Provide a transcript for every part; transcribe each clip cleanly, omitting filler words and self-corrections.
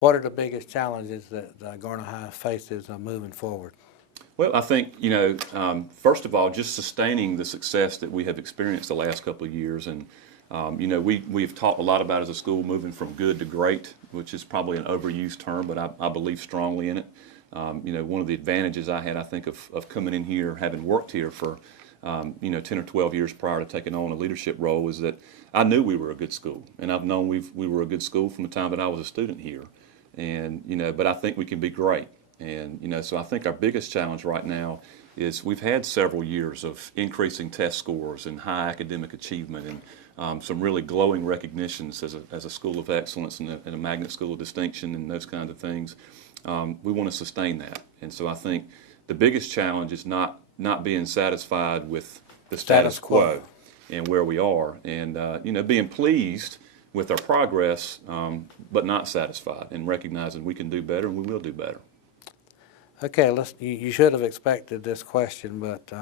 What are the biggest challenges that Garner High faces moving forward? Well, I think, first of all, just sustaining the success that we have experienced the last couple of years. And, we've talked a lot about as a school moving from good to great, which is probably an overused term, but I believe strongly in it. One of the advantages I had, I think, of coming in here, having worked here for, 10 or 12 years prior to taking on a leadership role, is that I knew we were a good school. And I've known we were a good school from the time that I was a student here. And, but I think we can be great. And, so I think our biggest challenge right now is we've had several years of increasing test scores and high academic achievement and some really glowing recognitions as a school of excellence and a magnet school of distinction and those kinds of things. We want to sustain that. And so I think the biggest challenge is not being satisfied with the status quo and where we are, and, being pleased with our progress, but not satisfied, and recognizing we can do better and we will do better. Okay, you should have expected this question, but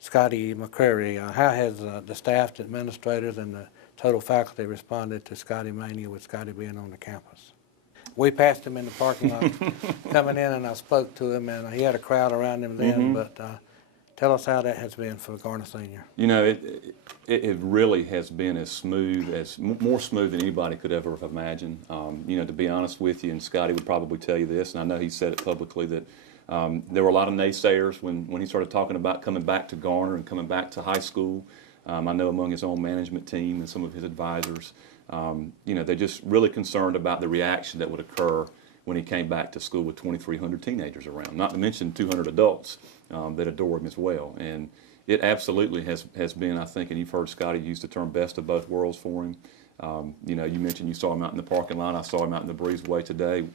Scotty McCrary, how has the staff, the administrators, and the total faculty responded to Scotty Mania with Scotty being on the campus? We passed him in the parking lot coming in, and I spoke to him, and he had a crowd around him then, but tell us how that has been for Garner Senior. It really has been more smooth than anybody could ever have imagined. To be honest with you, and Scotty would probably tell you this, and I know he said it publicly, that there were a lot of naysayers when he started talking about coming back to Garner and coming back to high school. I know among his own management team and some of his advisors, they're just really concerned about the reaction that would occur when he came back to school with 2,300 teenagers around, not to mention 200 adults that adore him as well. And it absolutely has been, I think, and you've heard Scotty use the term best of both worlds for him. You mentioned you saw him out in the parking lot. I saw him out in the breezeway today,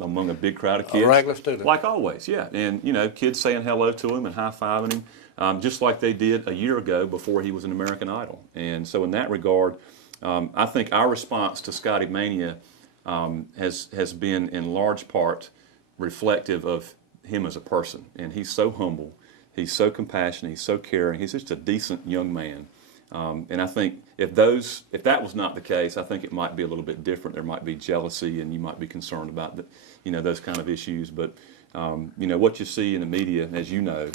among a big crowd of kids. A regular student. Like always, yeah. And, kids saying hello to him and high-fiving him, just like they did a year ago before he was an American Idol. And so in that regard, I think our response to Scotty Mania has been in large part reflective of him as a person. And he's so humble, he's so compassionate, he's so caring, he's just a decent young man. And I think if that was not the case, I think it might be a little bit different. There might be jealousy, and you might be concerned about those kind of issues. But what you see in the media, as you know,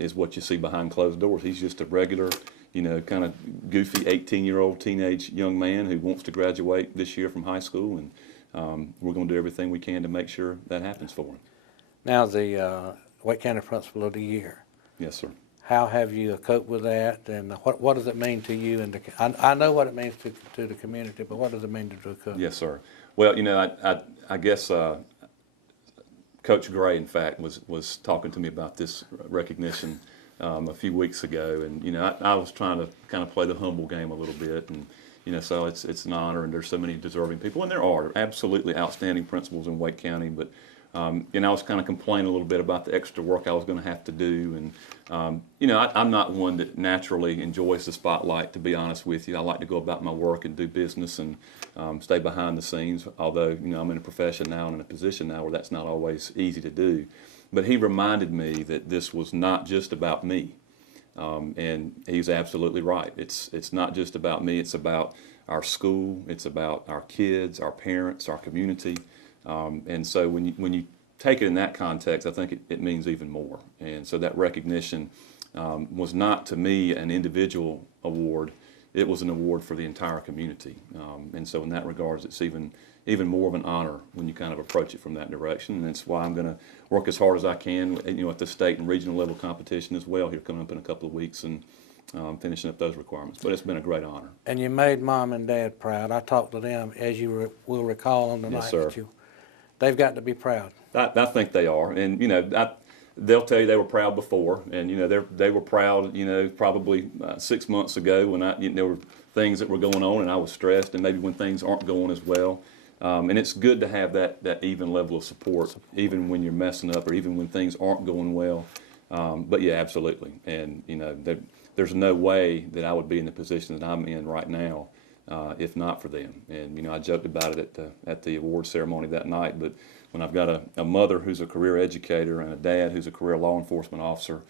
is what you see behind closed doors. He's just a regular, kind of goofy 18-year-old teenage young man who wants to graduate this year from high school, and we're going to do everything we can to make sure that happens for him. Now, the Wake County Principal of the Year. Yes, sir. How have you coped with that, and what does it mean to you? And I know what it means to the community, but what does it mean to Drew Cook? Yes, sir. Well, I guess Coach Gray, in fact, was talking to me about this recognition a few weeks ago, and I was trying to kind of play the humble game a little bit, and so it's an honor, and there's so many deserving people, and there are absolutely outstanding principals in Wake County, but I was kind of complaining a little bit about the extra work I was going to have to do, and I'm not one that naturally enjoys the spotlight, to be honest with you. I like to go about my work and do business and stay behind the scenes, although I'm in a profession now and in a position now where that's not always easy to do. But he reminded me that this was not just about me, and he's absolutely right. It's not just about me. It's about our school. It's about our kids, our parents, our community. And so when you take it in that context, I think it means even more. And so that recognition was not, to me, an individual award. It was an award for the entire community. And so in that regard, it's even more of an honor when you kind of approach it from that direction. And that's why I'm going to work as hard as I can, at the state and regional level competition as well here coming up in a couple of weeks, and finishing up those requirements. But it's been a great honor. And you made Mom and Dad proud. I talked to them, as you will recall, on the night that they've got to be proud. I think they are, and they'll tell you they were proud before, and they were proud, probably 6 months ago when there were things that were going on, and I was stressed, and maybe when things aren't going as well. And it's good to have that even level of support, even when you're messing up or even when things aren't going well. But yeah, absolutely, and there's no way that I would be in the position that I'm in right now if not for them. And I joked about it at the award ceremony that night, but when I've got a mother who's a career educator and a dad who's a career law enforcement officer,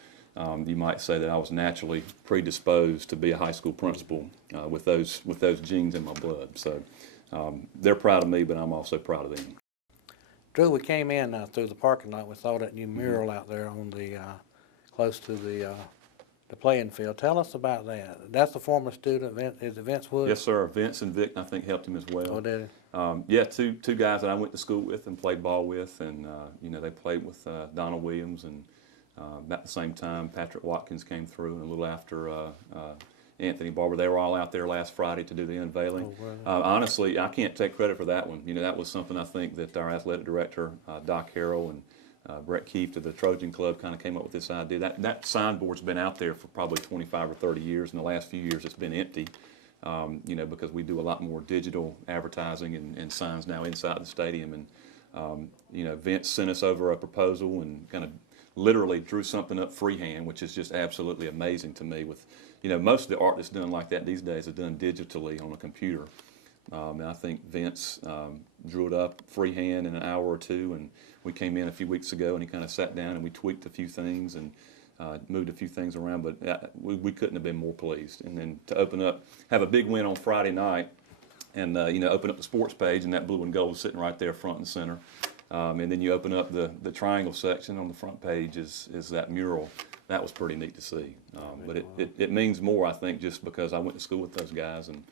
you might say that I was naturally predisposed to be a high school principal with those genes in my blood. So they're proud of me, but I'm also proud of them. Drew, we came in through the parking lot. We saw that new mural out there on the close to the playing field. Tell us about that. That's the former student. Is it Vince Wood? Yes, sir. Vince and Vic, I think, helped him as well. Oh, did he? Yeah, two guys that I went to school with and played ball with, and they played with Donald Williams, and about the same time Patrick Watkins came through, and a little after Anthony Barber. They were all out there last Friday to do the unveiling. Oh, Honestly, I can't take credit for that one. That was something I think that our athletic director, Doc Harrell, and Brett Keefe to the Trojan Club kind of came up with this idea. That signboard's been out there for probably 25 or 30 years. In the last few years, it's been empty. Because we do a lot more digital advertising and signs now inside the stadium. And, Vince sent us over a proposal and kind of literally drew something up freehand, which is just absolutely amazing to me. With, most of the art that's done like that these days is done digitally on a computer. And I think Vince drew it up freehand in an hour or two, and we came in a few weeks ago and he kind of sat down and we tweaked a few things and moved a few things around, but we couldn't have been more pleased. And then to have a big win on Friday night, and open up the sports page, and that blue and gold is sitting right there front and center. And then you open up the triangle section on the front page is that mural. That was pretty neat to see. But it means more, I think, just because I went to school with those guys, and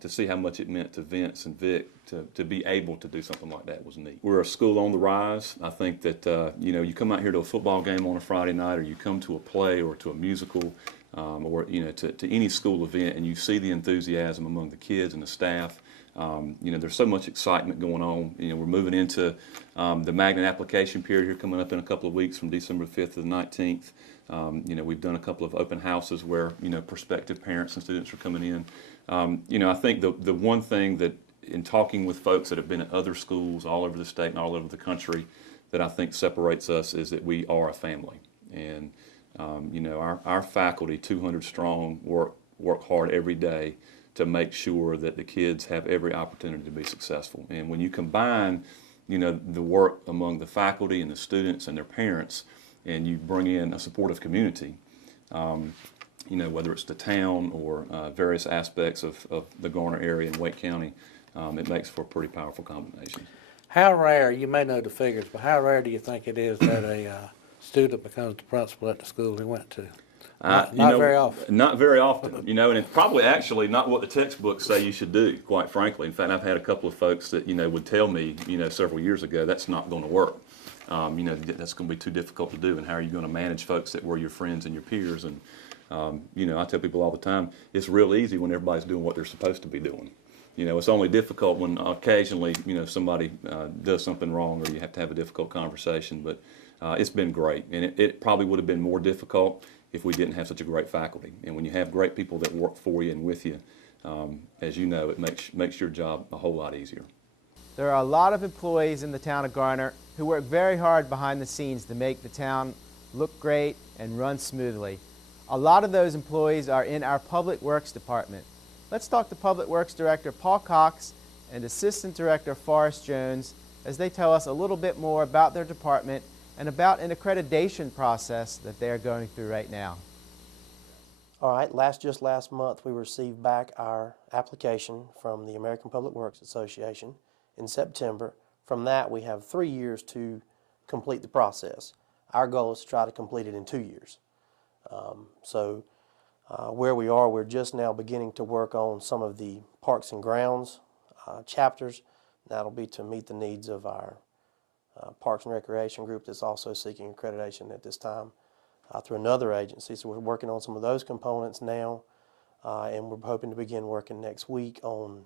to see how much it meant to Vince and Vic to be able to do something like that was neat. We're a school on the rise. I think that you come out here to a football game on a Friday night, or you come to a play or to a musical, or to any school event, and you see the enthusiasm among the kids and the staff. There's so much excitement going on. We're moving into the magnet application period here coming up in a couple of weeks from December 5th to the 19th. We've done a couple of open houses where prospective parents and students are coming in. I think the one thing that, in talking with folks that have been at other schools all over the state and all over the country, that I think separates us is that we are a family. And our faculty, 200 strong, work hard every day to make sure that the kids have every opportunity to be successful. And when you combine, the work among the faculty and the students and their parents, and you bring in a supportive community, whether it's the town or various aspects of the Garner area and Wake County, it makes for a pretty powerful combination. How rare, you may know the figures, but how rare do you think it is that a student becomes the principal at the school he went to? Not very often. Not very often, and it's probably actually not what the textbooks say you should do, quite frankly. In fact, I've had a couple of folks that, would tell me, several years ago, that's not going to work. That's going to be too difficult to do, and how are you going to manage folks that were your friends and your peers? And, I tell people all the time, it's real easy when everybody's doing what they're supposed to be doing. It's only difficult when occasionally, somebody does something wrong, or you have to have a difficult conversation. But it's been great, and it probably would have been more difficult if we didn't have such a great faculty. And when you have great people that work for you and with you, as you know, it makes your job a whole lot easier. There are a lot of employees in the town of Garner who work very hard behind the scenes to make the town look great and run smoothly. A lot of those employees are in our Public Works Department. Let's talk to Public Works Director Paul Cox and Assistant Director Forrest Jones as they tell us a little bit more about their department and about an accreditation process that they are going through right now. All right, just last month we received back our application from the American Public Works Association in September. From that, we have 3 years to complete the process. Our goal is to try to complete it in 2 years. Where we are, we're just now beginning to work on some of the Parks and Grounds chapters. That'll be to meet the needs of our Parks and Recreation group that's also seeking accreditation at this time through another agency. So we're working on some of those components now, and we're hoping to begin working next week on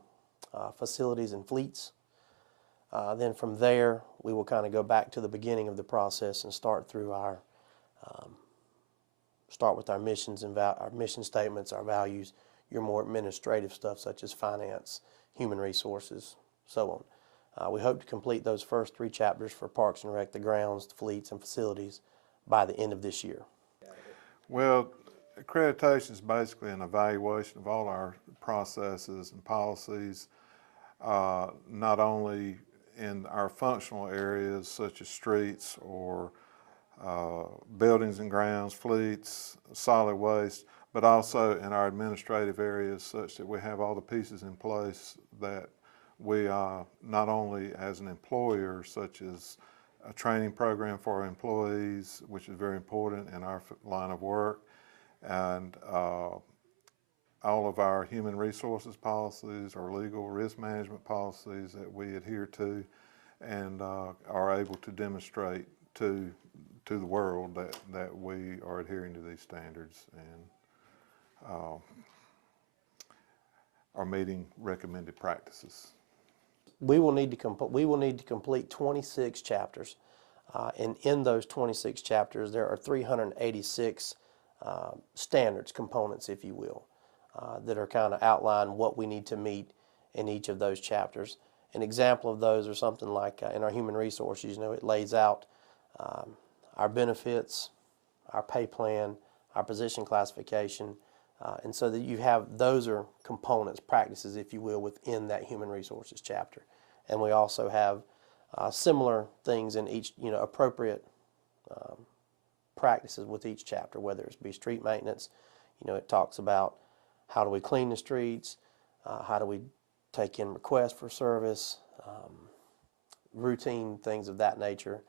facilities and fleets. Then from there, we will kind of go back to the beginning of the process and start through start with our missions and our mission statements, our values, your more administrative stuff such as finance, human resources, so on. We hope to complete those first 3 chapters for Parks and Rec, the grounds, the fleets, and facilities by the end of this year. Well, accreditation is basically an evaluation of all our processes and policies, not only in our functional areas such as streets or buildings and grounds, fleets, solid waste, but also in our administrative areas such that we have all the pieces in place that we not only as an employer, such as a training program for our employees, which is very important in our line of work, and all of our human resources policies, our legal risk management policies that we adhere to, and are able to demonstrate to the world that we are adhering to these standards and are meeting recommended practices. We will need to complete 26 chapters, and in those 26 chapters, there are 386 standards, components, if you will, that are kind of outline what we need to meet in each of those chapters. An example of those are something like in our human resources, it lays out our benefits, our pay plan, our position classification, and so that you have, those are components, practices, if you will, within that human resources chapter. And we also have similar things in each, appropriate practices with each chapter, whether it be street maintenance. It talks about how do we clean the streets, how do we take in requests for service, routine things of that nature,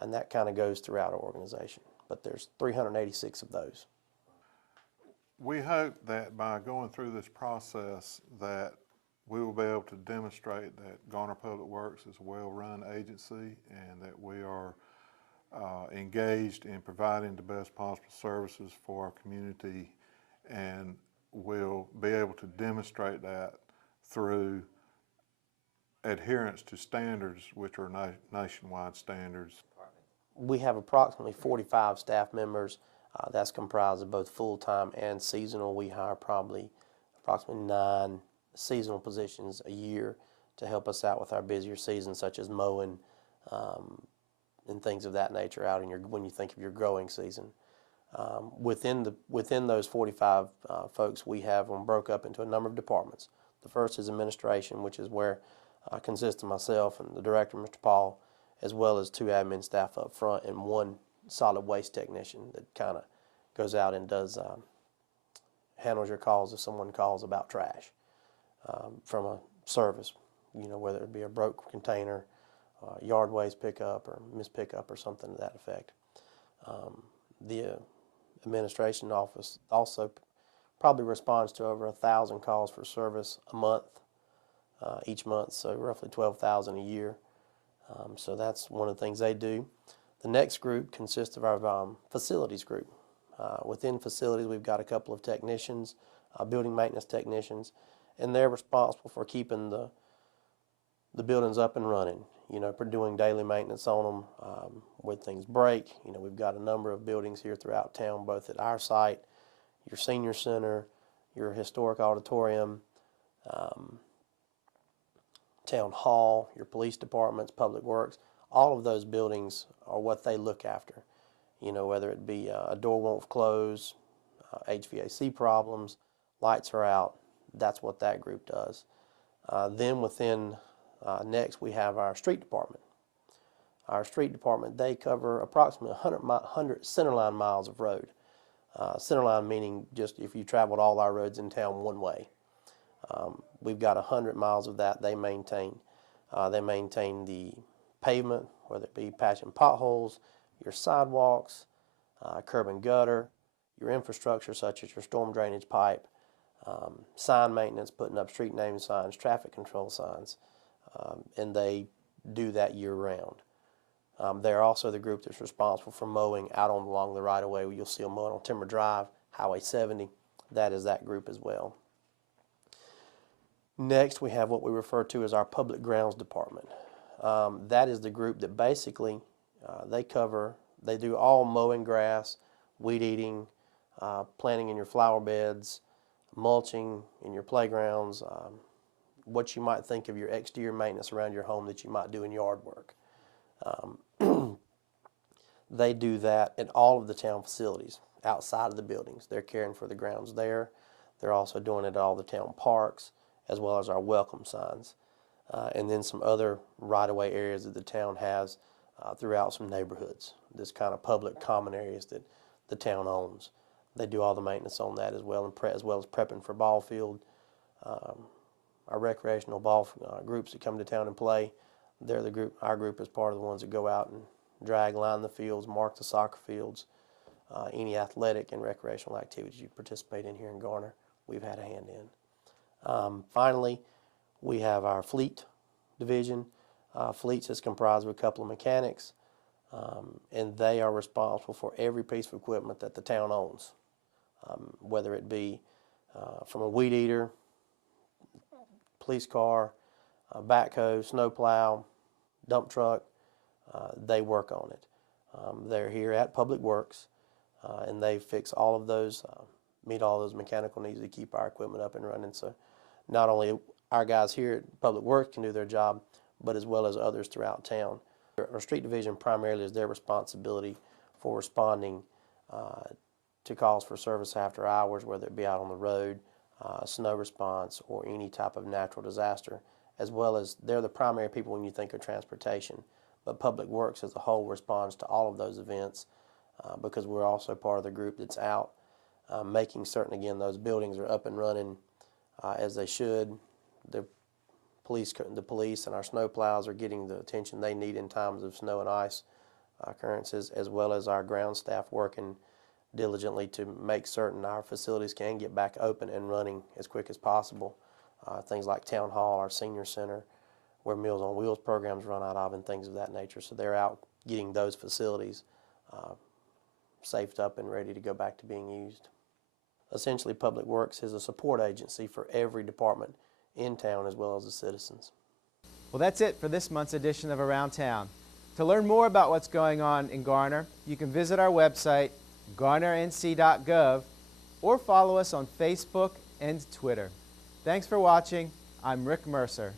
and that kind of goes throughout our organization. But there's 386 of those. We hope that by going through this process that we will be able to demonstrate that Garner Public Works is a well-run agency and that we are engaged in providing the best possible services for our community, and we'll be able to demonstrate that through adherence to standards, which are nationwide standards. We have approximately 45 staff members. That's comprised of both full-time and seasonal. We hire probably approximately 9 seasonal positions a year to help us out with our busier seasons, such as mowing and things of that nature out in when you think of your growing season. Within those 45 folks, we have them broke up into a number of departments. The first is administration, which is where consists of myself and the director, Mr. Paul, as well as 2 admin staff up front and 1 solid waste technician that kind of goes out and does handles your calls if someone calls about trash from a service, whether it be a broke container, yard waste pickup, or mispickup, or something to that effect. The administration office also probably responds to over 1,000 calls for service a month, each month, so roughly 12,000 a year. So that's one of the things they do. The next group consists of our facilities group. Within facilities, we've got a couple of technicians, building maintenance technicians, and they're responsible for keeping the buildings up and running, for doing daily maintenance on them when things break. We've got a number of buildings here throughout town, both at our site, your senior center, your historic auditorium, town hall, your police departments, public works. All of those buildings are what they look after, whether it be a door won't close, HVAC problems, lights are out. That's what that group does. Then within next we have our street department. Our street department, they cover approximately 100 centerline miles of road. Centerline meaning just if you traveled all our roads in town one way. We've got 100 miles of that they maintain. They maintain the pavement, whether it be patching potholes, your sidewalks, curb and gutter, your infrastructure such as your storm drainage pipe, sign maintenance, putting up street name signs, traffic control signs, and they do that year round. They're also the group that's responsible for mowing out along the right of way. You'll see them mowing on Timber Drive, Highway 70. That is that group as well. Next, we have what we refer to as our public grounds department. That is the group that basically they do all mowing grass, weed eating, planting in your flower beds, mulching in your playgrounds, what you might think of your exterior maintenance around your home that you might do in yard work. They do that in all of the town facilities outside of the buildings. They're caring for the grounds there. They're also doing it at all the town parks, as well as our welcome signs. And then some other right-of-way areas that the town has throughout some neighborhoods. This kind of public common areas that the town owns. They do all the maintenance on that as well, as well as prepping for ball field. our recreational ball groups that come to town and play. They're the group. Our group is part of the ones that go out and drag, line the fields, mark the soccer fields. Any athletic and recreational activities you participate in here in Garner, we've had a hand in. Finally, we have our fleet division. Fleets is comprised of a couple of mechanics, and they are responsible for every piece of equipment that the town owns, whether it be from a weed eater, police car, backhoe, snowplow, dump truck. They work on it. They're here at Public Works, and they fix all of those, meet all those mechanical needs to keep our equipment up and running. So not only our guys here at Public Works can do their job, but as well as others throughout town. Our street division primarily is their responsibility for responding to calls for service after hours, whether it be out on the road, snow response, or any type of natural disaster, as well as they're the primary people when you think of transportation. But Public Works as a whole responds to all of those events because we're also part of the group that's out making certain, again, those buildings are up and running as they should. The police and our snow plows are getting the attention they need in times of snow and ice occurrences, as well as our ground staff working diligently to make certain our facilities can get back open and running as quick as possible. Things like Town Hall, our senior center, where Meals on Wheels programs run out of, and things of that nature. So they're out getting those facilities safed up and ready to go back to being used. Essentially, Public Works is a support agency for every department in town as well as the citizens. Well, that's it for this month's edition of Around Town. To learn more about what's going on in Garner, you can visit our website, garnernc.gov, or follow us on Facebook and Twitter. Thanks for watching. I'm Rick Mercer.